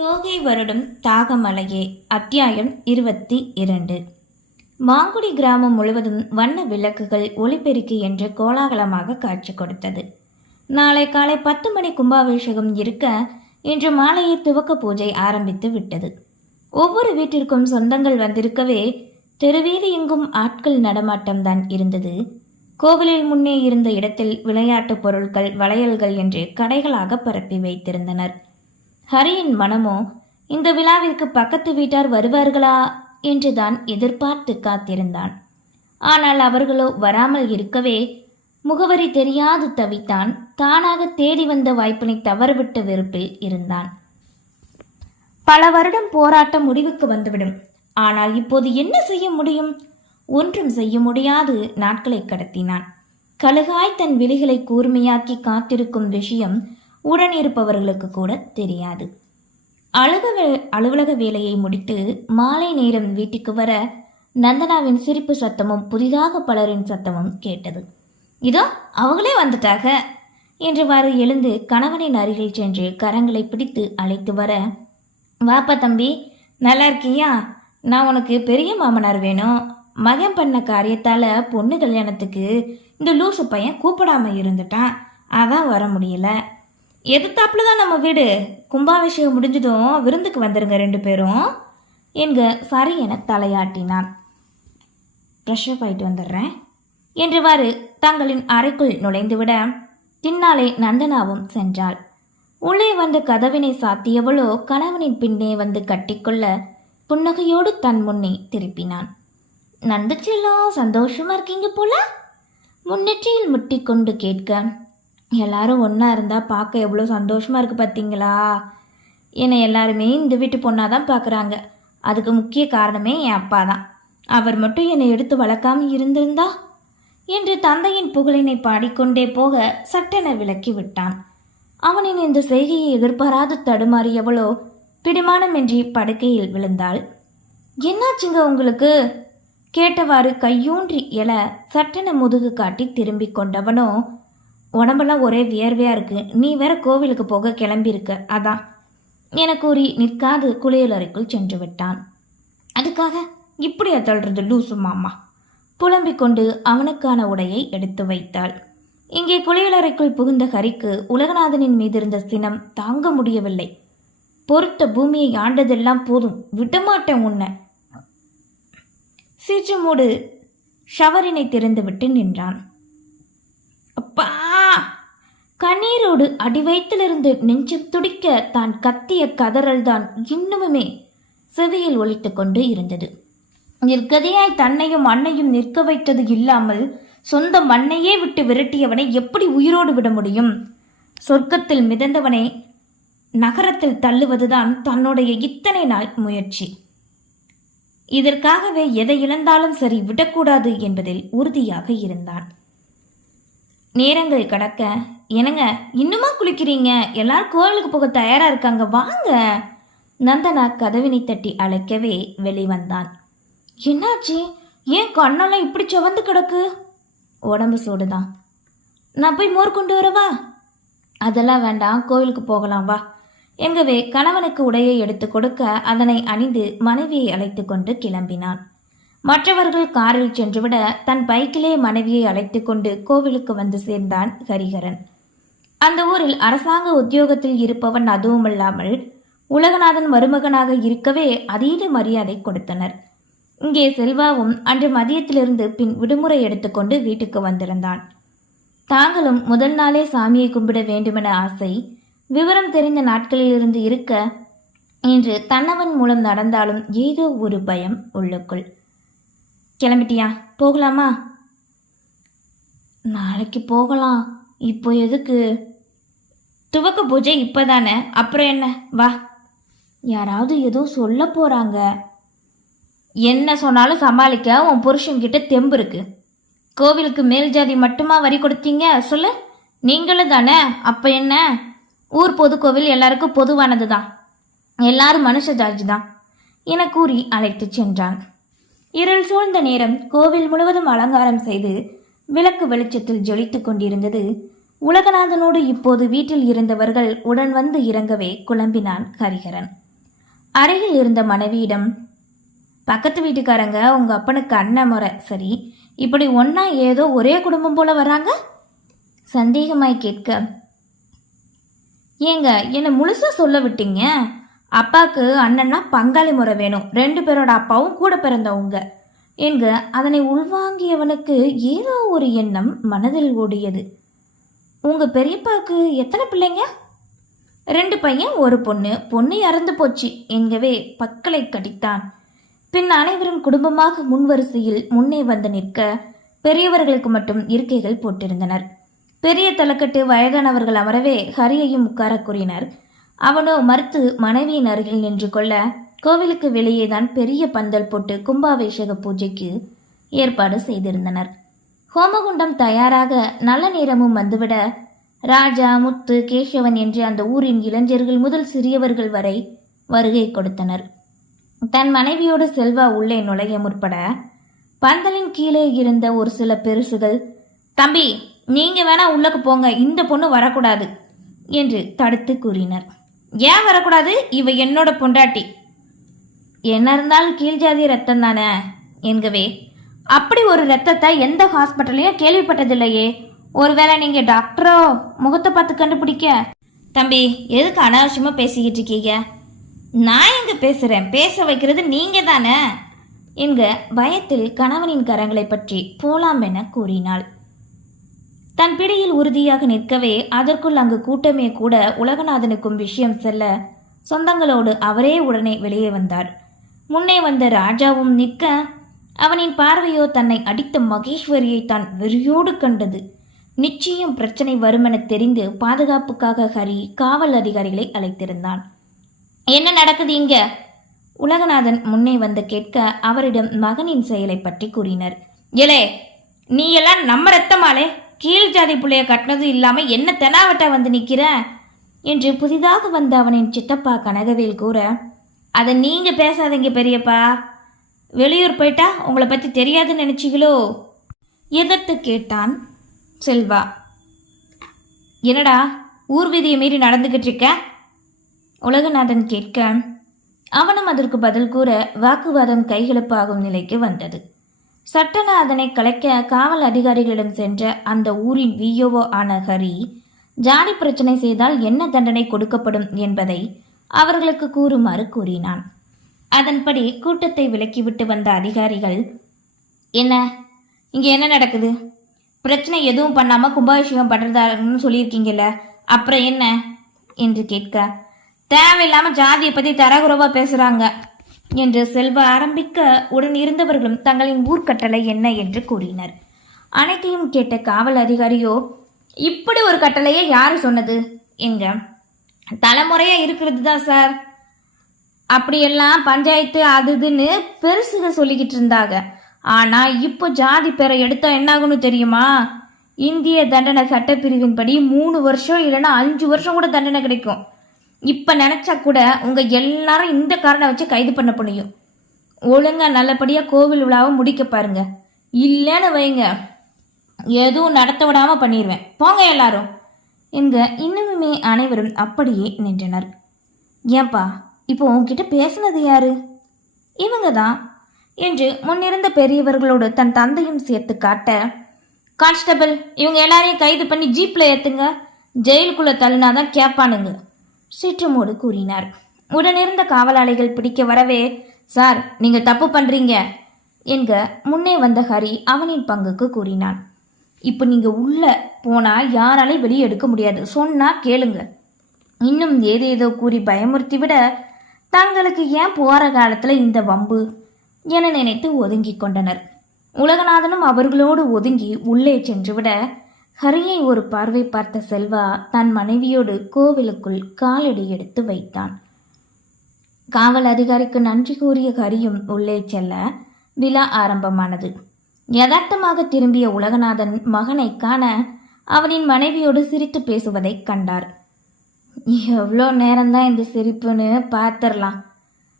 தோகை வருடம் தாகமலையே அத்தியாயம் இருபத்தி இரண்டு. மாங்குடி கிராமம் முழுவதும் வண்ண விளக்குகள் ஒளிபெருக்கி என்று கோலாகலமாக காட்சி கொடுத்தது. நாளை காலை பத்து மணி கும்பாபிஷேகம் இருக்க இன்று மாலையே துவக்க பூஜை ஆரம்பித்து விட்டது. ஒவ்வொரு வீட்டிற்கும் சொந்தங்கள் வந்திருக்கவே தெருவீதி எங்கும் ஆட்கள் நடமாட்டம்தான் இருந்தது. கோவிலில் முன்னே இருந்த இடத்தில் விளையாட்டுப் பொருட்கள் வளையல்கள் என்று கடைகளாக பரப்பி வைத்திருந்தனர். ஹரியின் மனமோ இந்த விழாவிற்கு பக்கத்து வீட்டார் வருவார்களா? என்றுதான் எதிர்பார்த்து காத்திருந்தான். ஆனால் அவர்களோ வராமல் இருக்கவே முகவரி தெரியாது தவித்தான் தானாக தேடி வந்த வாய்ப்பினை தவறவிட்ட வெறுப்பில் இருந்தான். பல வருடம் போராட்டம் முடிவுக்கு வந்துவிடும். ஆனால் இப்போது என்ன செய்ய முடியும்? ஒன்றும் செய்ய முடியாது நாட்களை கடத்தினான். கழுகாய் தன் விழிகளை கூர்மையாக்கி காத்திருக்கும் விஷயம் உடன் இருப்பவர்களுக்கு கூட தெரியாது. அழுக வே- அலுவலக வேலையை முடித்து மாலை நேரம் வீட்டுக்கு வர நந்தனாவின் சிரிப்பு சத்தமும் புதிதாக பலரின் சத்தமும் கேட்டது. இதோ அவங்களே வந்துட்டாக என்றவாறு எழுந்து கணவனின் அருகில் சென்று கரங்களை பிடித்து அழைத்து வர வாப்பா தம்பி நல்லா இருக்கியா? நான் உனக்கு பெரிய மாமனார் வேணும். மகன் பண்ண காரியத்தால் பொண்ணு கல்யாணத்துக்கு இந்த லூசு பையன் கூப்பிடாம இருந்துட்டான். அதான் வர முடியல. எதிர்த்தாப்புல தான் நம்ம வீடு. கும்பாபிஷேகம் முடிஞ்சதும் விருந்துக்கு வந்துருங்க ரெண்டு பேரும். என்க சரி என தலையாட்டினான். ஃப்ரெஷ்ஷப் ஆயிட்டு வந்துடுறேன். என்றவாறு தங்களின் அறைக்குள் நுழைந்துவிட பின்னாலே நந்தனாவும் சென்றாள். உள்ளே வந்து கதவினை சாத்தியவளோ கணவனின் பின்னே வந்து கட்டிக்கொள்ள புன்னகையோடு தன் முன்னே திருப்பினான். நந்து செல்லம் சந்தோஷமா இருக்கீங்க போல? முன்னெற்றியில் முட்டிக்கொண்டு கேட்க எல்லாரும் ஒன்றா இருந்தால் பார்க்க எவ்வளோ சந்தோஷமாக இருக்கு பார்த்தீங்களா என்னை எல்லாருமே இந்த வீட்டு பொண்ணாக தான் பார்க்குறாங்க அதுக்கு முக்கிய காரணமே என் அப்பா தான் அவர் மட்டும் என்னை எடுத்து வளர்க்காமல் இருந்திருந்தா? என்று தந்தையின் புகழினை பாடிக்கொண்டே போக சட்டென விலக்கி விட்டான். அவனின் இந்த செய்கையை எதிர்பாராது தடுமாறியவளோ பிடிமானமின்றி படுக்கையில் விழுந்தாள். என்னாச்சுங்க உங்களுக்கு? கேட்டவாறு கையூன்றி எழ சட்டென முதுகு காட்டி திரும்பிக் கொண்டவனோ உடம்பெல்லாம் ஒரே வியர்வையாக இருக்குது நீ வேற கோவிலுக்கு போக கிளம்பியிருக்க. அதான். என கூறி நிற்காது குளியலறைக்குள் சென்று விட்டான். அதுக்காக இப்படியா தள்ளுறது லூசு மாமா? புலம்பிக் கொண்டு அவனுக்கான உடையை எடுத்து வைத்தாள். இங்கே குளியலறைக்குள் புகுந்த ஹரிக்கு உலகநாதனின் மீது இருந்த சினம் தாங்க முடியவில்லை. பொறுத்த பூமியை ஆண்டதெல்லாம் போதும். விடமாட்டேன் உன்னை. சீற்று மூடு. ஷவரினை திறந்துவிட்டு நின்றான். அப்பா! கண்ணீரோடு அடிவயத்திலிருந்து நெஞ்சம் துடிக்க தான் கத்திய கதறல்தான் இன்னுமுமே செவியில் ஒழித்து கொண்டு இருந்தது. நிற்கதியாய் தன்னையும் அன்னையும் நிற்க வைத்தது இல்லாமல் சொந்த மண்ணையே விட்டு விரட்டியவனை எப்படி உயிரோடு விட முடியும்? சொர்க்கத்தில் மிதந்தவனை நகரத்தில் தள்ளுவதுதான் தன்னுடைய இத்தனை நாள் முயற்சி. இதற்காகவே எதை இழந்தாலும் சரி விடக்கூடாது என்பதில் உறுதியாக இருந்தான். நேரங்கள் கடக்க என்னங்க இன்னுமா குளிக்கிறீங்க? எல்லாரும் கோவிலுக்கு போக தயாரா இருக்காங்க வாங்க. நந்தனா கதவினை தட்டி அழைக்கவே வெளிவந்தான். என்னாச்சு? ஏன் கண்ணெல்லாம் இப்படி செவந்து கிடக்கு? உடம்பு சூடுதான். நான் போய் மோர் கொண்டு வரவா? அதெல்லாம் வேண்டாம் கோவிலுக்கு போகலாம் வா. எங்கவே கணவனுக்கு உடையை எடுத்து கொடுக்க அதனை அணிந்து மனைவியை அழைத்து கொண்டு கிளம்பினான். மற்றவர்கள் காரில் சென்றுவிட தன் பைக்கிலே மனைவியை அழைத்து கொண்டு கோவிலுக்கு வந்து சேர்ந்தான் ஹரிஹரன். அந்த ஊரில் அரசாங்க உத்தியோகத்தில் இருப்பவன் அதுவுமல்லாமல் உலகநாதன் மருமகனாக இருக்கவே அதீத மரியாதை கொடுத்தனர். இங்கே செல்வாவும் அன்று மதியத்திலிருந்து பின் விடுமுறை எடுத்துக்கொண்டு வீட்டுக்கு வந்திருந்தான். தாங்களும் முதல் நாளே சாமியை கும்பிட வேண்டுமென ஆசை விவரம் தெரிந்த நாட்களிலிருந்து இருக்க இன்று தன்னவன் மூலம் நடந்தாலும் ஏதோ ஒரு பயம் உள்ளுக்குள். கிளம்பிட்டியா? போகலாமா? நாளைக்கு போகலாம். இப்போ எதுக்கு? துவக்க பூஜை இப்போதானே? அப்புறம் என்ன? வா. யாராவது ஏதோ சொல்ல போறாங்க. என்ன சொன்னாலும் சமாளிக்க உன் புருஷன்கிட்ட தெம்பு இருக்கு. கோவிலுக்கு மேல் ஜாதி மட்டுமா வரி கொடுத்தீங்க? சொல்லு. நீங்களும் தானே? அப்ப என்ன? ஊர் பொது கோவில் எல்லாருக்கும் பொதுவானது தான் எல்லாரும் மனுஷ ஜாதி தான். என கூறி அழைத்து சென்றான். இருள் சூழ்ந்த நேரம் கோவில் முழுவதும் அலங்காரம் செய்து விளக்கு வெளிச்சத்தில் ஜொலித்து கொண்டிருந்தது உலகநாதனோடு இப்போது வீட்டில் இருந்தவர்கள் உடன் வந்து இறங்கவே குழம்பினான் ஹரிஹரன். அருகில் இருந்த மனைவியிடம் பக்கத்து வீட்டுக்காரங்க உங்க அப்பனுக்கு அண்ணன் முறை. சரி இப்படி ஒன்றா ஏதோ ஒரே குடும்பம் போல வராங்க சந்தேகமாய் கேட்க. ஏங்க என்னை முழுசா சொல்ல விட்டீங்க? அப்பாக்கு அண்ணன்னா பங்காளி முறை வேணும். ரெண்டு பேரோட அப்பாவும் கூட பிறந்தவங்க. என்க அதனை உள்வாங்கியவனுக்கு ஏதோ ஒரு எண்ணம் மனதில் ஓடியது. உங்கள் பெரியப்பாவுக்கு எத்தனை பிள்ளைங்க? ரெண்டு பையன் ஒரு பொண்ணு. பொண்ணு இறந்து போச்சு. என்கவே பக்களை கடித்தான். பின் அனைவரும் குடும்பமாக முன்வரிசையில் முன்னே வந்து நிற்க பெரியவர்களுக்கு மட்டும் இருக்கைகள் போட்டிருந்தனர். பெரிய தலைக்கட்டு வயதானவர்கள் அமரவே ஹரியையும் உட்கார கூறினர். அவனோ மறுத்து மனைவியின் அருகில் நின்று கொள்ள கோவிலுக்கு வெளியேதான் பெரிய பந்தல் போட்டு கும்பாபிஷேக பூஜைக்கு ஏற்பாடு செய்திருந்தனர். ஹோமகுண்டம் தயாராக நல்ல நேரமும் வந்துவிட ராஜா முத்து கேசவன் என்று அந்த ஊரின் இளைஞர்கள் முதல் சிறியவர்கள் வரை வருகை கொடுத்தனர். தன் மனைவியோடு செல்வா உள்ளே நுழைய முற்பட பந்தலின் கீழே இருந்த ஒரு சில பெருசுகள் தம்பி நீங்க வேணா உள்ளக்கு போங்க இந்த பொண்ணு வரக்கூடாது என்று தடுத்து கூறினர். ஏன் வரக்கூடாது? இவ என்னோட பொண்டாட்டி. என்ன இருந்தாலும் கீழ் ஜாதி ரத்தம் தானே? என்கவே அப்படி ஒரு ரத்தத்தை எந்த ஹாஸ்பிட்டல்லையும் கேள்விப்பட்டதில்லையே. ஒருவேளை நீங்கள் டாக்டரோ? முகத்தை பார்த்து கண்டுபிடிக்க. தம்பி எதுக்கு அனாவசியமாக பேசிக்கிட்டு இருக்கீங்க? நான் எங்க பேசுகிறேன் பேச வைக்கிறது நீங்கள் தானே? என்க பயத்தில் கணவனின் கரங்களை பற்றி போலாம் என கூறினாள். தன் பிடியில் உறுதியாக நிற்கவே அதற்குள் அங்கு கூட்டமே கூட உலகநாதனுக்கும் விஷயம் செல்ல சொந்தங்களோடு அவரே உடனே வெளியே வந்தார். முன்னே வந்த ராஜாவும் நிற்க அவனின் பார்வையோ தன்னை அடித்த மகேஸ்வரியை தான் வெறியோடு கண்டது. நிச்சயம் பிரச்சனை வருமென தெரிந்து பாதுகாப்புக்காக ஹரி காவல் அதிகாரிகளை அழைத்திருந்தான். என்ன நடக்குது இங்க? உலகநாதன் முன்னே வந்து கேட்க அவரிடம் மகனின் செயலை பற்றி கூறினர். எலே நீ எல்லாம் நம்ம ரத்தமாலே? கீழ் ஜாதி புள்ளைய கட்டினது இல்லாம என்ன தெனாவட்டா வந்து நிக்கிற? என்று புதிதாக வந்த அவனின் சித்தப்பா கனகவேல் கூற அதை நீங்க பேசாதீங்க பெரியப்பா. வெளியூர் போயிட்டா உங்களை பற்றி தெரியாதுன்னு நினச்சிங்களோ? எதிர்த்து கேட்டான் செல்வா. என்னடா ஊர் விதியை மீறி நடந்துக்கிட்டு இருக்க? உலகநாதன் கேட்க அவனும் அதற்கு பதில் கூற வாக்குவாதம் கைகலப்பாகும் நிலைக்கு வந்தது. சட்டன அதனை கலைக்க காவல் அதிகாரிகளிடம் சென்ற அந்த ஊரின் விஓஓ ஆன ஹரி ஜாதி பிரச்சனை செய்தால் என்ன தண்டனை கொடுக்கப்படும் என்பதை அவர்களுக்கு கூறுமாறு கூறினான். அதன்படி கூட்டத்தை விலக்கிவிட்டு வந்த அதிகாரிகள் என்ன? இங்கே என்ன நடக்குது? பிரச்சனை எதுவும் பண்ணாம கும்பாபிஷேகம் பண்றதான்னு சொல்லியிருக்கீங்கல்ல அப்புறம் என்ன? என்று கேட்க தேவையில்லாம ஜாதியை பத்தி தரகுறவா பேசுறாங்க என்று செல்வ ஆரம்பிக்க உடன் இருந்தவர்களும் தங்களின் ஊர்க்கட்டளை என்ன என்று கூறினர். அனைத்தையும் கேட்ட காவல் அதிகாரியோ இப்படி ஒரு கட்டளையை யாரு சொன்னது? என்க தலைமுறையா இருக்கிறது தான் சார். அப்படியெல்லாம் பஞ்சாயத்து அது இதுன்னு பெருசுக சொல்லிக்கிட்டு இருந்தாங்க. ஆனா இப்போ ஜாதி பேரை எடுத்தா என்னாகும்னு தெரியுமா? இந்திய தண்டனை சட்டப்பிரிவின்படி மூணு வருஷம் இல்லைன்னா அஞ்சு வருஷம் கூட தண்டனை கிடைக்கும். இப்போ நினச்சா கூட உங்கள் எல்லாரும் இந்த காரணம் வச்சு கைது பண்ண முடியும். ஒழுங்காக நல்லபடியாக கோவில் விழாவை முடிக்க பாருங்க. இல்லைன்னு வைங்க. எதுவும் நடத்த விடாமல் பண்ணிடுவேன் போங்க எல்லாரும். என்க இன்னுமே அனைவரும் அப்படியே நின்றனர். ஏன்பா? இப்போ உன்கிட்ட பேசுனது யாரு? இவங்க தான் என்று முன்னிருந்த பெரியவர்களோடு தன் தந்தையும் சேர்த்து காட்ட கான்ஸ்டபிள் இவங்க எல்லாரையும் கைது பண்ணி ஜீப்ல ஏத்துங்க. ஜெயிலுக்குள்ள தள்ளினாதான் கேட்பானுங்க சிற்றமோடு கூறினார். உடனிருந்த காவலாளிகள் பிடிக்க வரவே சார் நீங்க தப்பு பண்றீங்க. என்க முன்னே வந்த ஹரி அவனின் பங்குக்கு கூறினான். இப்போ நீங்க உள்ள போனா யாராலையும் வெளியே எடுக்க முடியாது. சொன்னா கேளுங்க. இன்னும் ஏதேதோ கூறி பயமுறுத்தி விட தங்களுக்கு ஏன் போகிற காலத்தில் இந்த வம்பு? என நினைத்து ஒதுங்கிக் கொண்டனர். உலகநாதனும் அவர்களோடு ஒதுங்கி உள்ளே சென்றுவிட ஹரியை ஒரு பார்வை பார்த்த செல்வா தன் மனைவியோடு கோவிலுக்குள் காலடி எடுத்து வைத்தான். காவல் அதிகாரிக்கு நன்றி கூறிய ஹரியும் உள்ளே செல்ல விழா ஆரம்பமானது. யதார்த்தமாக திரும்பிய உலகநாதன் மகனை காண அவனின் மனைவியோடு சிரித்து பேசுவதைக் கண்டார். எவ்வளோ நேரம்தான் இந்த சிரிப்புன்னு பார்த்துடலாம்.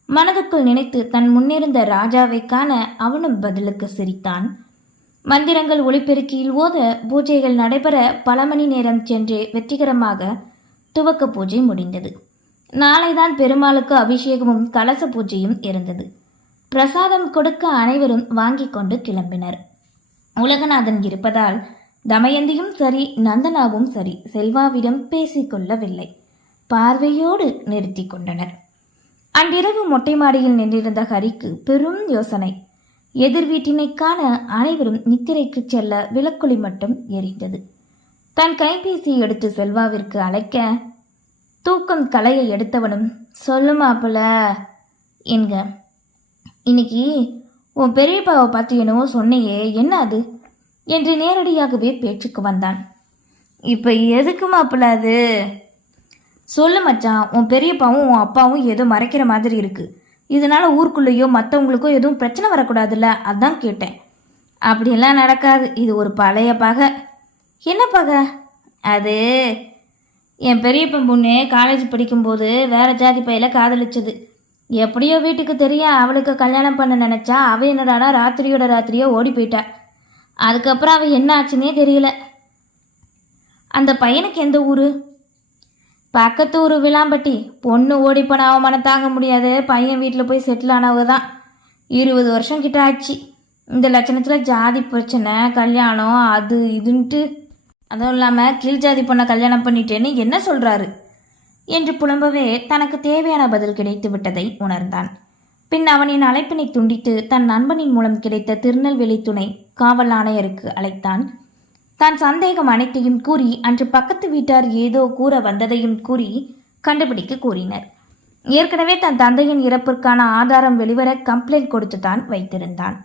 மனதுக்குள் நினைத்து தன் முன்னிருந்த ராஜாவை காண அவனும் பதிலுக்கு சிரித்தான். மந்திரங்கள் ஒளிபெருக்கியில் ஓத பூஜைகள் நடைபெற பல மணி நேரம் சென்று வெற்றிகரமாக துவக்க பூஜை முடிந்தது. நாளைதான் பெருமாளுக்கு அபிஷேகமும் கலச பூஜையும் இருந்தது. பிரசாதம் கொடுக்க அனைவரும் வாங்கிக் கொண்டு கிளம்பினர். உலகநாதன் இருப்பதால் தமயந்தியும் சரி நந்தனாவும் சரி செல்வாவிடம் பேசிக்கொள்ளவில்லை பார்வையோடு நிறுத்தி கொண்டனர். அன்றிரவு மொட்டை மாடியில் நின்றிருந்த ஹரிக்கு பெரும் யோசனை. எதிர் வீட்டினை காண அனைவரும் நித்திரைக்கு செல்ல விளக்கொளி மட்டும் எரிந்தது. தன் கைபேசி எடுத்து செல்வாவிற்கு அழைக்க தூக்கம் கலையை எடுத்தவனும் சொல்லு மாப்பிள என்க. இன்னைக்கு உன் பெரியப்பாவை பார்த்து என்னவோ சொன்னையே என்ன அது? என்று நேரடியாகவே பேச்சுக்கு வந்தான். இப்போ எதுக்கு மாப்பிள அது? சொல்லு மச்சான் உன் பெரியப்பாவும் உன் அப்பாவும் ஏதோ மறைக்கிற மாதிரி இருக்கு. இதனால ஊருக்குள்ளேயோ மற்றவங்களுக்கோ எதுவும் பிரச்சனை வரக்கூடாதுல்ல? அதான் கேட்டேன். அப்படிலாம் நடக்காது. இது ஒரு பழைய பகை. என்ன பகை? அது என் பெரியப்பன் பொண்ணு காலேஜ் படிக்கும்போது வேற ஜாதி பையில காதலிச்சது. எப்படியோ வீட்டுக்கு தெரிய அவளுக்கு கல்யாணம் பண்ண நினைச்சா அவ என்னடானா ராத்திரியோட ராத்திரியோ ஓடி போயிட்டா. அதுக்கப்புறம் அவ என்ன ஆச்சுன்னே தெரியல. அந்த பையனுக்கு எந்த ஊரு? பக்கத்து ஊர் விளாம்பட்டி பொண்ணு ஓடி போன அவமானம் தாங்க முடியாது. பையன் வீட்டில் போய் செட்டில் ஆனவ தான் இருபது வருஷம் கிட்ட ஆச்சு. இந்த லட்சணத்தில் ஜாதி பிரச்சனை கல்யாணம் அது இதுன்ட்டு. அதுவும் இல்லாமல் கீழ் ஜாதி பொண்ணை கல்யாணம் பண்ணிட்டேன்னு என்ன சொல்கிறாரு என்று புலம்பவே தனக்கு தேவையான பதில் கிடைத்து விட்டதை உணர்ந்தான். பின் அவனின் அழைப்பினை துண்டித்து தன் நண்பனின் மூலம் கிடைத்த திருநெல்வேலி துணை காவல் ஆணையருக்கு அழைத்தான். தான் சந்தேகம் அனைத்தையும் கூறி அன்று பக்கத்து வீட்டார் ஏதோ கூற வந்ததையும் கூறி கண்டுபிடிக்க கூறினர். ஏற்கனவே தன் தந்தையின் இறப்பிற்கான ஆதாரம் வெளிவர கம்ப்ளைண்ட் கொடுத்து தான் வைத்திருந்தான்.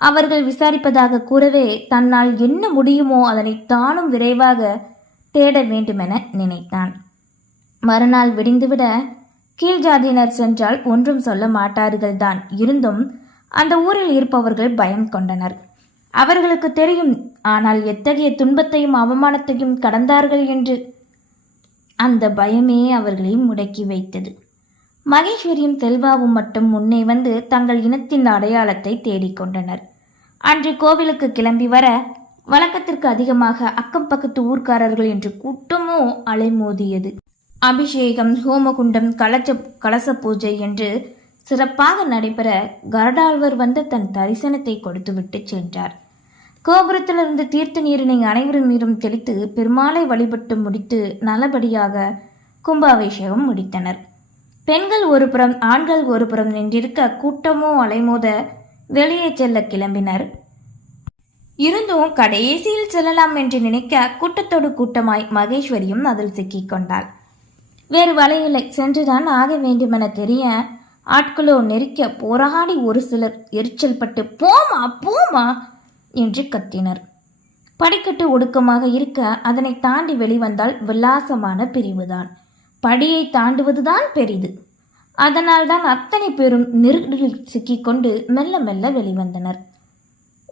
அவர்கள் விசாரிப்பதாக கூறவே தன்னால் என்ன முடியுமோ அதனை தானும் விரைவாக தேட வேண்டுமென நினைத்தான். மறுநாள் விடிந்துவிட கீழ் ஜாதியினர் சென்றால் ஒன்றும் சொல்ல மாட்டார்கள் தான். இருந்தும் அந்த ஊரில் இருப்பவர்கள் பயம் கொண்டனர். அவர்களுக்கு தெரியும் ஆனால் எத்தகைய துன்பத்தையும் அவமானத்தையும் கடந்தார்கள் என்று அந்த பயமே அவர்களை முடக்கி வைத்தது. மகேஸ்வரியும் செல்வாவும் மட்டும் முன்னே வந்து தங்கள் இனத்தின் அடையாளத்தை தேடிக்கொண்டனர் அன்று கோவிலுக்கு கிளம்பி வர வழக்கத்திற்கு அதிகமாக அக்கம் பக்கத்து ஊர்க்காரர்கள் என்று கூட்டமோ அலைமோதியது. அபிஷேகம் ஹோமகுண்டம் கலச்ச கலச பூஜை என்று சிறப்பாக நடைபெற கருடாழ்வர் வந்து தன் தரிசனத்தை கொடுத்துவிட்டு சென்றார். கோபுரத்திலிருந்து தீர்த்த நீரினை அனைவரின் மீதும் தெளித்து பெருமாளை வழிபட்டு முடித்து நல்லபடியாக கும்பாபிஷேகம் முடித்தனர். பெண்கள் ஒரு புறம் ஆண்கள் ஒரு புறம் நின்றிருக்க கூட்டமோ அலைமோத வெளியே செல்ல கிளம்பினர். இருந்தும் கடைசியில் செல்லலாம் என்று நினைக்க கூட்டத்தோடு கூட்டமாய் மகேஸ்வரியும் அதில் சிக்கிக் கொண்டாள். வேறு வழியில்லை சென்றுதான் ஆக வேண்டுமென தெரிய ஆட்களோ நெருக்க போராடி ஒரு சிலர் எரிச்சல் பட்டு போமா போமா என்று கத்தினர். படிக்கட்டு ஒடுக்கமாக இருக்க அதனை தாண்டி வெளிவந்தால் விலாசமான பிரிவுதான். படியை தாண்டுவதுதான் பெரிது. அதனால்தான் அத்தனை பேரும் நெருடலில் சிக்கிக்கொண்டு மெல்ல மெல்ல வெளிவந்தனர்.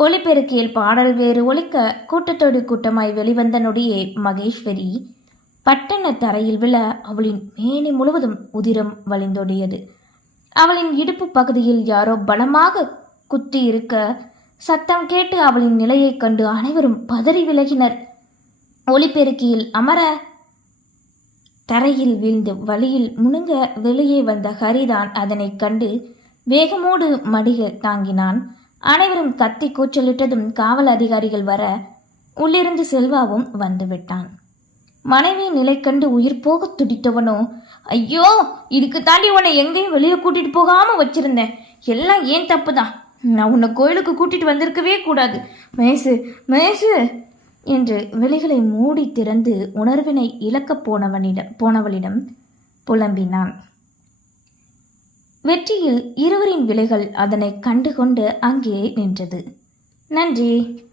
ஒளிபெருக்கியில் பாடல் வேறு ஒலிக்க கூட்டத்தோடு கூட்டமாய் வெளிவந்த நொடியே மகேஸ்வரி பட்டண தரையில் விழ அவளின் மேனி முழுவதும் உதிரம் வழிந்தோடியது. அவளின் இடுப்பு பகுதியில் யாரோ பலமாக குத்தி இருக்க சத்தம் கேட்டு அவளின் நிலையைக் கண்டு அனைவரும் பதறி விலகினர். ஒளிபெருக்கியில் அமர! தரையில் வீழ்ந்து வழியில் முணுங்க வெளியே வந்த ஹரிதான் அதனைக் கண்டு வேகமோடு மடியில் தாங்கினான். அனைவரும் கத்தி கூச்சலிட்டதும் காவல் அதிகாரிகள் வர உள்ளிருந்து செல்வாவும் வந்துவிட்டான் மனைவி நிலை கண்டு உயிர் போக துடித்தவனோ? ஐயோ இதுக்கு தாண்டி உன்னை எங்கேயும் வெளியே கூட்டிட்டு போகாம வச்சிருந்தேன். எல்லாம் ஏன் தப்பு தான் நான் உன்னை கோயிலுக்கு கூட்டிட்டு வந்திருக்கவே கூடாது. மேசு மேசு! என்று விழிகளை மூடி திறந்து உணர்வினை இழக்கப் போனவனிடம் போனவளிடம் புலம்பினான். வெற்றியில் இருவரின் விலைகள் அதனை கண்டுகொண்டு அங்கே நின்றது. நன்றி!